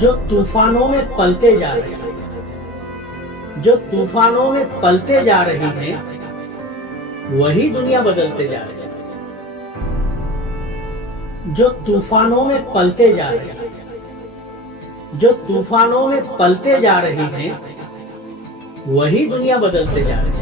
जो तूफानों में पलते जा रहे हैं, जो तूफानों में पलते जा रही हैं, वही दुनिया बदलते जा रही है। जो तूफानों में पलते जा रहे हैं, जो तूफानों में पलते जा रही हैं, वही दुनिया बदलते जा रही है।